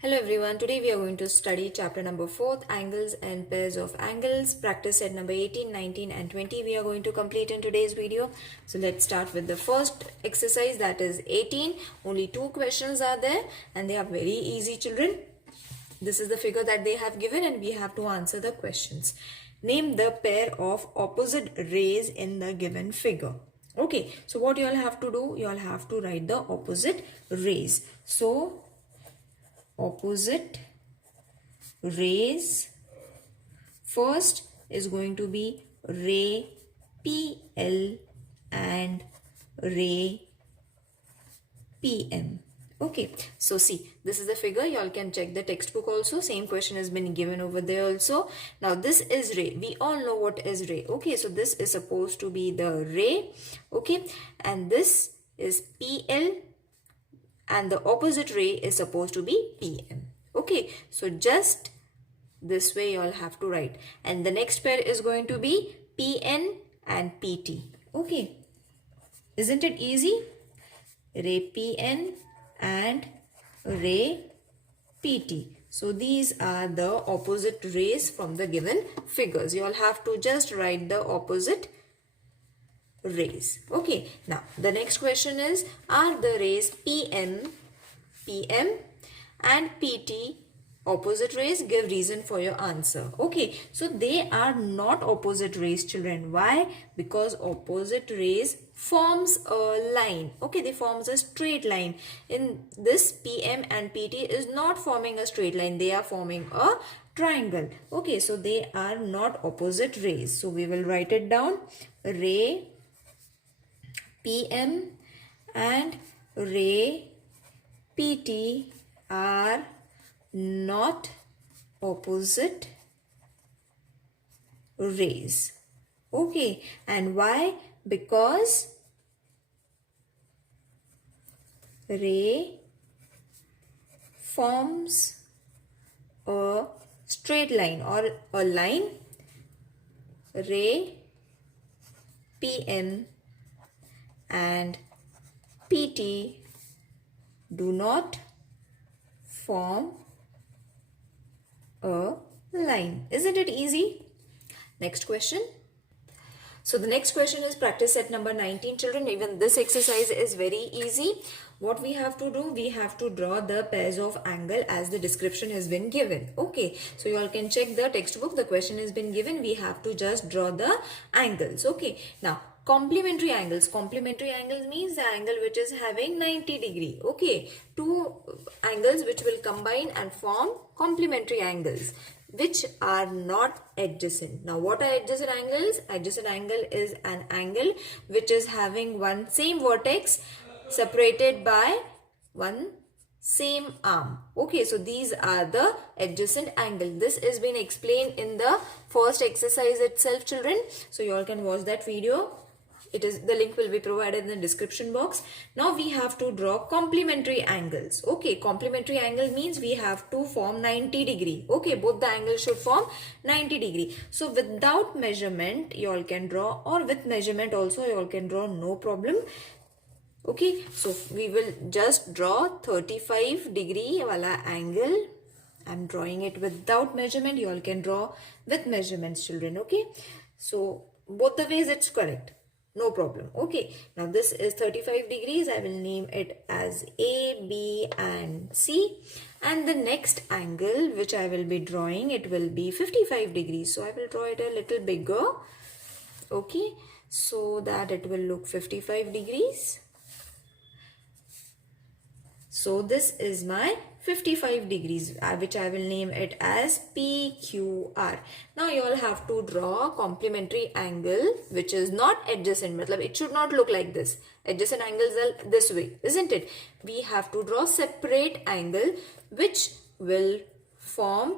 Hello everyone, today we are going to study chapter number 4, angles and pairs of angles. Practice set number 18, 19 and 20 we are going to complete in today's video. So let's start with the first exercise, that is 18. Only 2 questions are there and they are very easy, children. This is the figure that they have given and we have to answer the questions. Name the pair of opposite rays in the given figure. Okay, so what you all have to do, you all have to write the opposite rays. So opposite rays, first is going to be ray PL and ray PM. Okay, so see, this is the figure. You all can check the textbook also. Same question has been given over there also. Now this is ray. We all know what is ray. Okay, so this is supposed to be the ray. Okay, and this is PL and the opposite ray is supposed to be PM. Okay, so just this way you all have to write. And the next pair is going to be PN and PT. Okay, isn't it easy? Ray PN and ray PT. So these are the opposite rays from the given figures. You all have to just write the opposite rays. Okay, now the next question is, are the rays PM and PT opposite rays? Give reason for your answer. Okay, so they are not opposite rays, children. Why? Because opposite rays forms a line. Okay, they forms a straight line. In this, PM and PT is not forming a straight line. They are forming a triangle. Okay, so they are not opposite rays. So we will write it down. Ray PM and ray PT are not opposite rays. Okay, and why? Because ray forms a straight line or a line. Ray PM and PT do not form a line. Isn't it easy? Next question. So the next question is practice set number 19, children. Even this exercise is very easy. What we have to do, we have to draw the pairs of angle as the description has been given. Okay, so you all can check the textbook. The question has been given. We have to just draw the angles. Okay, now complementary angles. Complementary angles means the angle which is having 90 degree. Okay, two angles which will combine and form complementary angles which are not adjacent. Now what are adjacent angles? Adjacent angle is an angle which is having one same vertex separated by one same arm. Okay, so these are the adjacent angle. This is been explained in the first exercise itself, children. So you all can watch that video. The link will be provided in the description box. Now we have to draw complementary angles. Okay, complementary angle means we have to form 90 degree. Okay, both the angles should form 90 degree. So without measurement you all can draw, or with measurement also you all can draw, no problem. Okay, so we will just draw 35 degree wala angle. I'm drawing it without measurement. You all can draw with measurements, children. Okay, so both the ways it's correct. No problem. Okay, now this is 35 degrees. I will name it as A, B and C. And the next angle which I will be drawing, it will be 55 degrees. So I will draw it a little bigger. Okay, so that it will look 55 degrees. So this is my 55 degrees which I will name it as PQR. Now you all have to draw complementary angle which is not adjacent. It should not look like this. Adjacent angles are this way, isn't it? We have to draw separate angle which will form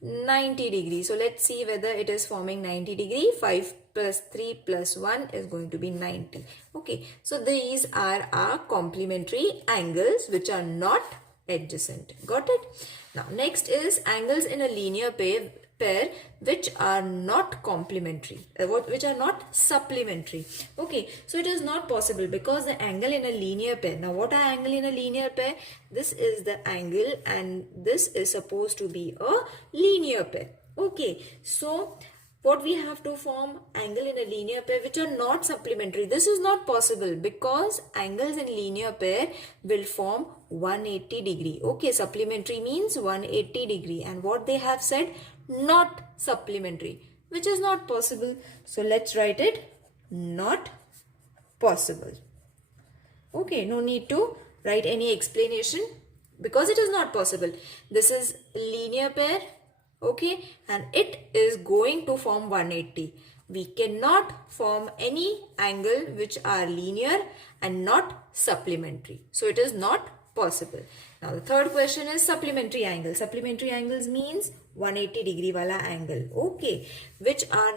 90 degrees. So let's see whether it is forming 90 degree. 5 plus 3 plus 1 is going to be 90. Okay, so these are our complementary angles which are not adjacent. Got it? Now next is angles in a linear pair pair which are not complementary, which are not supplementary. Okay, so it is not possible because the angle in a linear pair. Now what are angle in a linear pair? This is the angle and this is supposed to be a linear pair. Okay, so what we have to form angle in a linear pair which are not supplementary. This is not possible because angles in linear pair will form 180 degree. Okay, supplementary means 180 degree, and what they have said, not supplementary, which is not possible. So let's write it, not possible. Okay, no need to write any explanation because it is not possible. This is linear pair. Okay, and it is going to form 180. We cannot form any angle which are linear and not supplementary. So it is not possible. Now the third question is supplementary angle. Supplementary angles means 180 degree wala angle. Okay, which are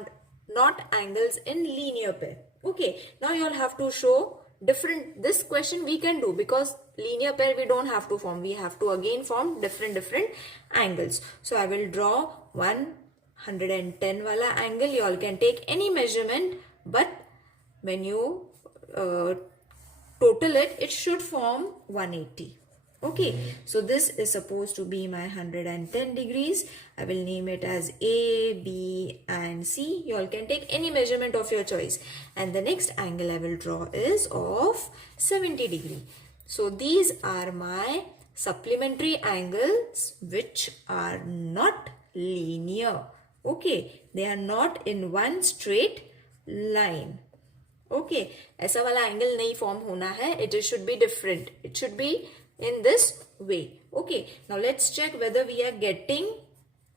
not angles in linear pair. Okay, now you all have to show different. This question we can do because linear pair we don't have to form. We have to again form different angles. So I will draw 110 wala angle. You all can take any measurement, but when you total it, it should form 180. Okay, so this is supposed to be my 110 degrees. I will name it as A, B and C. You all can take any measurement of your choice. And the next angle I will draw is of 70 degree. So these are my supplementary angles which are not linear. Okay, they are not in one straight line. Okay, ऐसा वाला angle नहीं form होना है. It should be different. It should be in this way. Okay, now let's check whether we are getting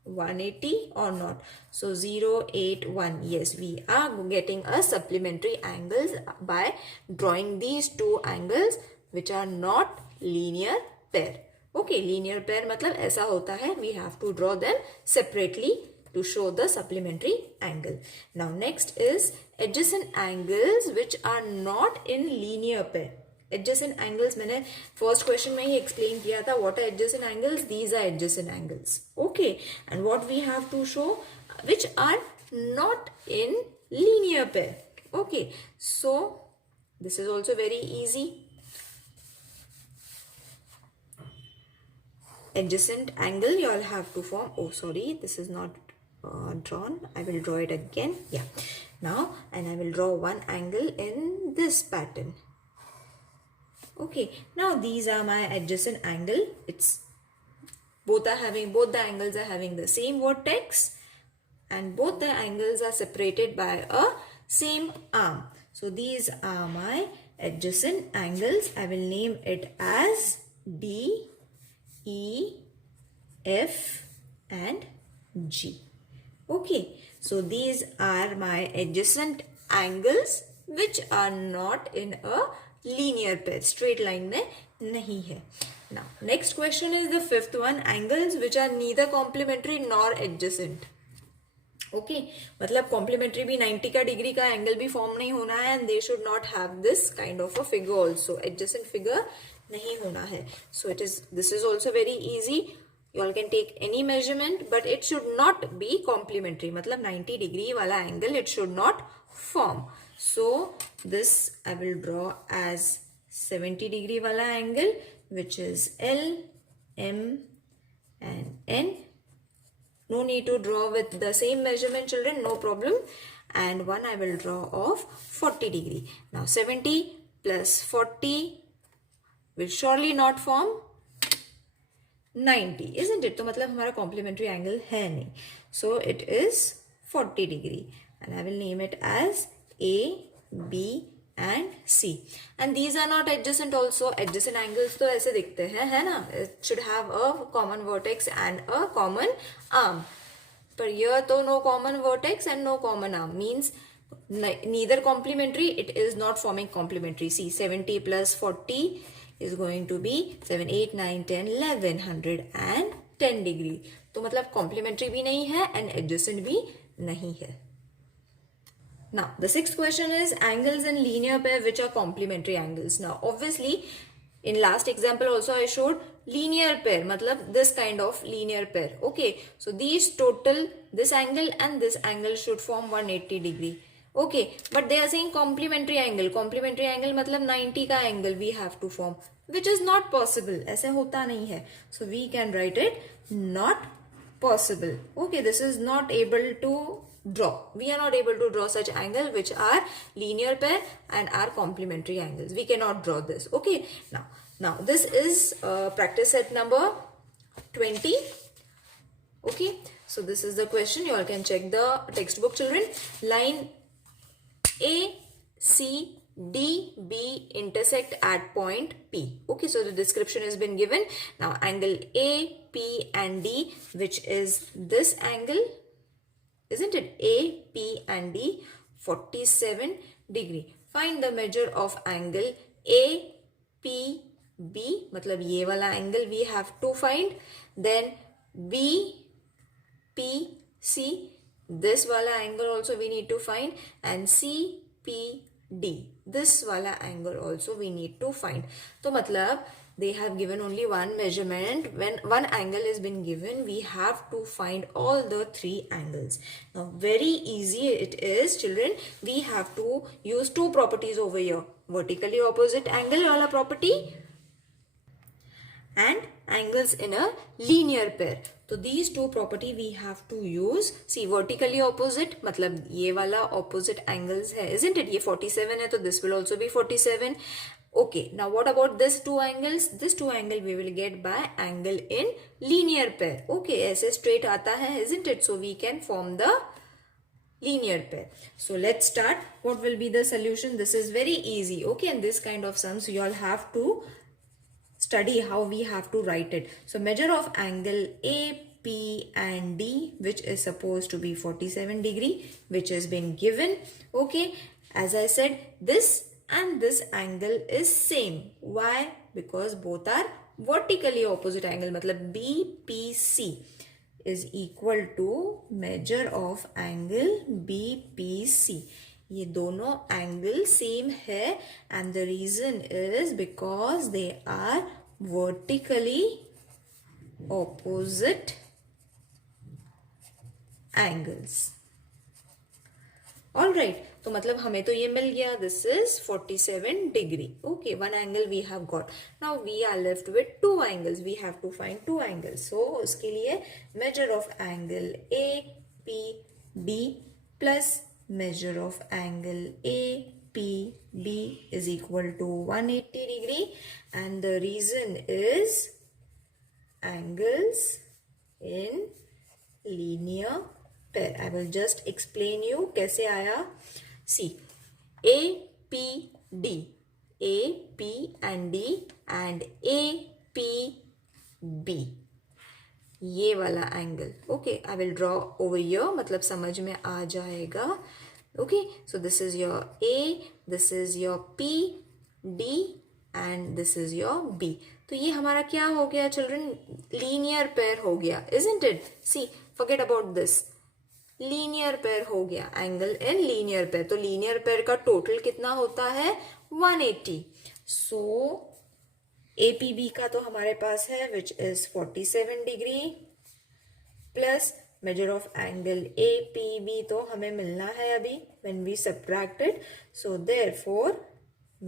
180 or not. So 0, 8, 1. Yes, we are getting a supplementary angles by drawing these two angles which are not linear pair. Okay, linear pair मतलब ऐसा होता है. We have to draw them separately to show the supplementary angle. Now next is adjacent angles which are not in linear pair. Adjacent angles मैंने first question में ही explain किया था. What are adjacent angles? These are adjacent angles. Okay, and what we have to show, which are not in linear pair. Okay, so this is also very easy. Adjacent angle you all have to form. Oh sorry, this is not drawn. I will draw it again. Yeah, now, and I will draw one angle in this pattern. Okay, now these are my adjacent angle. It's both the angles are having the same vertex and both the angles are separated by a same arm. So these are my adjacent angles. I will name it as D, E, F and G. Okay, so these are my adjacent angles which are not in a linear pair, straight line में नहीं है. Now next question is the fifth one, angles which are neither complementary nor adjacent. Okay, मतलब complementary भी 90 का degree का angle भी form नहीं होना है and they should not have this kind of a figure also. Adjacent figure नहीं होना है. So this is also very easy. You all can take any measurement, but it should not be complementary. मतलब 90 degree वाला angle it should not form. So this I will draw as 70 degree wala angle, which is L, M and N. No need to draw with the same measurement, children, no problem. And one I will draw of 40 degree. Now 70 plus 40 will surely not form 90, isn't it? तो मतलब हमारा complementary angle है नहीं. So it is 40 degree and I will name it as A, B and C. And these are not adjacent also. Adjacent angles तो ऐसे दिखते हैं, है ना? It should have a common vertex and a common arm. पर here तो no common vertex and no common arm means neither complementary. It is not forming complementary. See, 70 plus 40 is going to be 7, 8, 9, 10, 11, 110 degree. तो मतलब complementary भी नहीं है and adjacent भी नहीं है. Now, the sixth question is angles in linear pair which are complementary angles. Now, obviously, In last example also I showed linear pair, matlab this kind of linear pair. Okay, so these total, this angle and this angle should form 180 degree. Okay, but they are saying complementary angle. Complementary angle matlab 90 का angle we have to form, which is not possible. ऐसे होता नहीं है. So we can write it not possible. Okay, this is not able to draw. We are not able to draw such angle which are linear pair and are complementary angles. We cannot draw this. Okay, now this is practice set number 20. Okay, so this is the question. You all can check the textbook, children. Line A, C, D, B intersect at point P. Okay, so the description has been given. Now angle A, P and D, which is this angle, isn't it? A, P and D, 47 degree. Find the measure of angle A, P, B, matlab ye wala angle we have to find. Then B, P, C, this wala angle also we need to find, and C, P, D, this wala angle also we need to find. So matlab they have given only one measurement. When one angle has been given, we have to find all the three angles. Now very easy it is, children. We have to use two properties over here. Vertically opposite angle wala property and angles in a linear pair. So these two property we have to use. See, vertically opposite matlab ye wala opposite angles hai, isn't it? Ye 47 hai, so this will also be 47. Okay, now what about this two angles? This two angle we will get by angle in linear pair. Okay, ऐसे straight आता है, isn't it? So we can form the linear pair. So let's start. What will be the solution? This is very easy. Okay, and this kind of sums you all have to study how we have to write it. So measure of angle A, P and D, which is supposed to be 47 degree, which has been given. Okay, as I said, this and this angle is same. Why? Because both are vertically opposite angle. Matlab BPC is equal to measure of angle BPC. ये दोनों angle same है, and the reason is because they are vertically opposite angles. Alright, तो मतलब हमें तो ये मिल गया. This is 47 degree. Okay, one angle we have got. Now we are left with two angles. We have to find two angles. So उसके लिए measure of angle APD plus measure of angle APB is equal to 180 degree, and the reason is angles in linear pair. I will just explain you कैसे आया. See, APD, A, P and D and APB, ये वाला angle. Okay, I will draw over your, मतलब समझ में आ जाएगा. Okay, so this is your A, this is your P, D and this is your B. तो ये हमारा क्या हो गया चिल्ड्रन? लीनियर पेयर हो गया, isn't it? See, forget about this. Linear pair हो गया, एंगल इन लीनियर पेयर. तो लीनियर पेयर का टोटल कितना होता है? 180. सो APB का तो हमारे पास है which is 47 degree plus measure of angle APB तो हमें मिलना है अभी when we subtracted. So therefore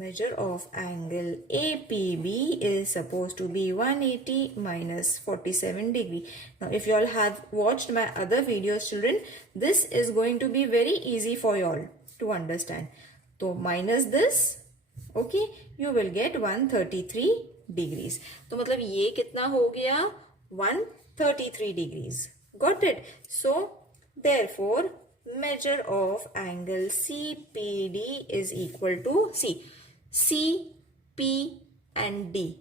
measure of angle APB is supposed to be 180 minus 47 degree. Now if you all have watched my other videos children, this is going to be very easy for you all to understand. So minus this, okay, you will get 133 degrees. तो मतलब ये कितना हो गया? 133 degrees. Got it? So therefore measure of angle CPD is equal to, see, C, P and D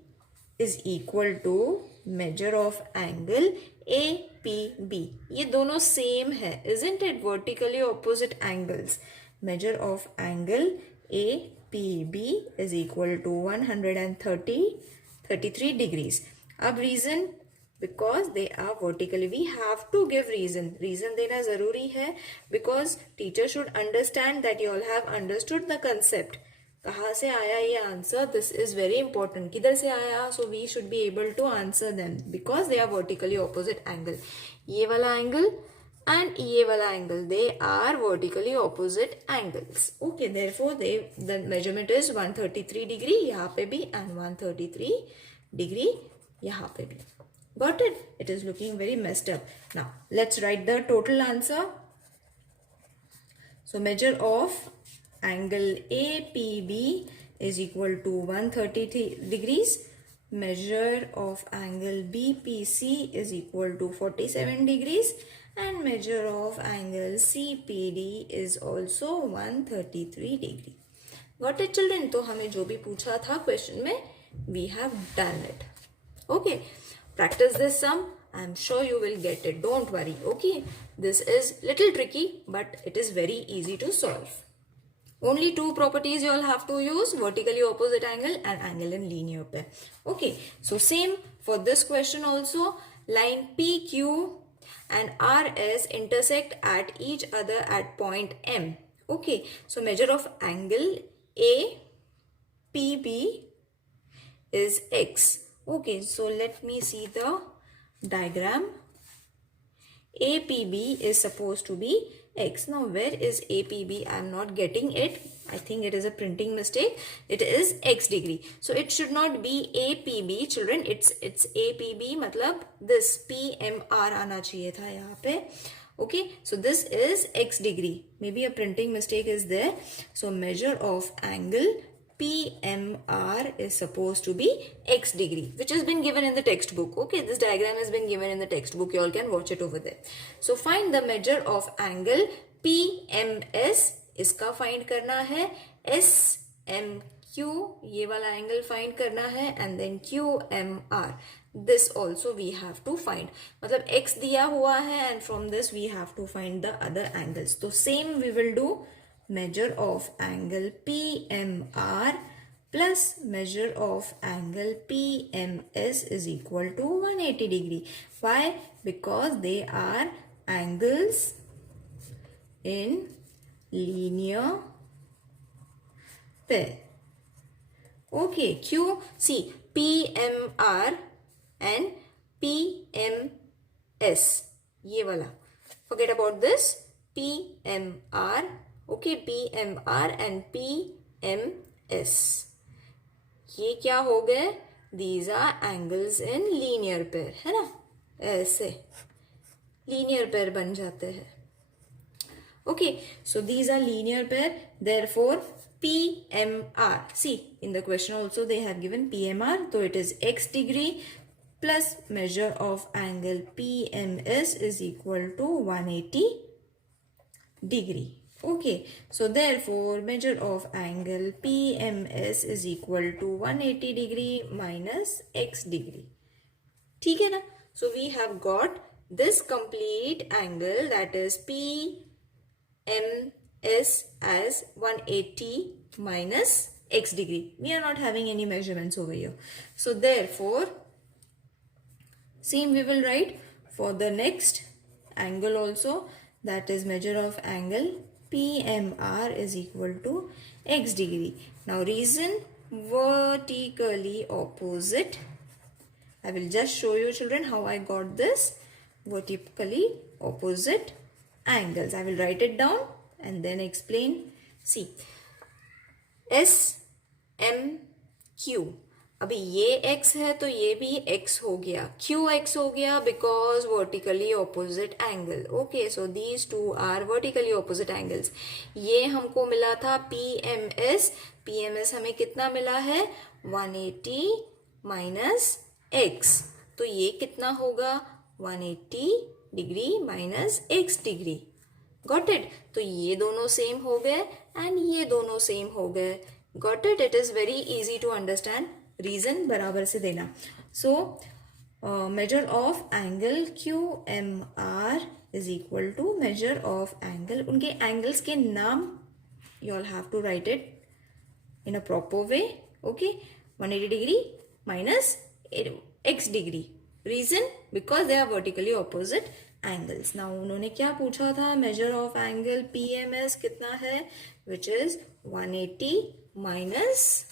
is equal to measure of angle APB. ये दोनों same है, isn't it? Vertically opposite angles. Measure of angle APB is equal to 133 degrees. अब reason, because they are vertically, we have to give reason. Reason देना जरूरी है because teacher should understand that you all have understood the concept. कहाँ से आया ये answer? This is very important. किधर से आया? So we should be able to answer them because they are vertically opposite angle. ये वाला एंगल and ये वाला angle, they are vertically opposite angles. Okay, therefore the measurement is 133 degree यहाँ पे भी and 133 degree यहाँ पे भी. Got it? It is looking very messed up. Now let's write the total answer. So measure of angle APB is equal to 133 degrees. Measure of angle BPC is equal to 47 degrees. And measure of angle CPD is also 133 degree. Got it children? तो हमें जो भी पूछा था question में we have done it. Okay, practice this sum. I'm sure you will get it. Don't worry. Okay, this is little tricky but it is very easy to solve. Only two properties you all have to use: vertically opposite angle and angle in linear pair. Okay, so same for this question also. Line PQ and RS intersect at each other at point M. Okay, so measure of angle APB is X. Okay, so let me see the diagram. APB is supposed to be X. Now where is APB? I am not getting it. I think it is a printing mistake. It is X degree. So it should not be APB children. It's APB मतलब this PMR आना चाहिए था यहाँ पे. Okay, so this is X degree. Maybe a printing mistake is there. So measure of angle PMR is supposed to be X degree, which has been given in the textbook. Okay, this diagram has been given in the textbook. You all can watch it over there. So find the measure of angle PMS. इसका find करना है. SMQ ये वाला angle find करना है and then QMR. This also we have to find. मतलब X दिया हुआ है and from this we have to find the other angles. So same we will do. Measure of angle PMR plus measure of angle PMS is equal to 180 degree. Why? Because they are angles in linear pair. Okay, see PMR and PMS. ये वाला. Forget about this. PMR. Okay, PMR and PMS. ये क्या हो गए? These are angles in linear pair, है ना? ऐसे linear pair बन जाते हैं. Okay, so these are linear pair. Therefore, PMR. See, in the question also they have given PMR. So it is X degree plus measure of angle PMS is equal to 180 degree. Okay, so therefore measure of angle PMS is equal to 180 degree minus X degree. ठीक है ना? So we have got this complete angle, that is PMS as 180 minus X degree. We are not having any measurements over here. So therefore, same we will write for the next angle also, that is measure of angle PMR is equal to X degree. Now reason vertically opposite. I will just show you children how I got this vertically opposite angles. I will write it down and then explain. See, SMQ. अभी ये x है तो ये भी x हो गया. क्यों x हो गया? Because vertically opposite angle. Okay, so these two are vertically opposite angles. ये हमको मिला था PMS. PMS हमें कितना मिला है? 180 minus x. तो ये कितना होगा? 180 degree minus x degree. Got it? तो ये दोनों सेम हो गए and ये दोनों सेम हो गए. Got it? It is very easy to understand. Reason बराबर से देना. So measure of angle QMR is equal to measure of angle. उनके एंगल्स के नाम you all have to write it in a proper way. Okay, 180 degree minus x degree. Reason because they are vertically opposite angles. Now उन्होंने क्या पूछा था? Major of angle PMS कितना है? Which is 180 minus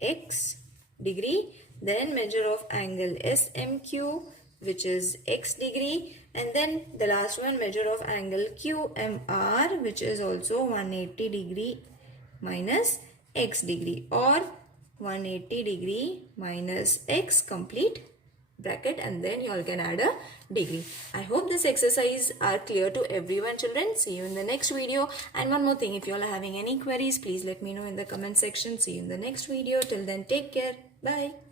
x degree. Then measure of angle SMQ, which is x degree, and then the last one, measure of angle QMR, which is also 180 degree minus x degree, or 180 degree minus x, complete bracket, and then you all can add a degree. I hope this exercise are clear to everyone, children. See you in the next video. And one more thing, if you all are having any queries, please let me know in the comment section. See you in the next video. Till then, take care. Bye.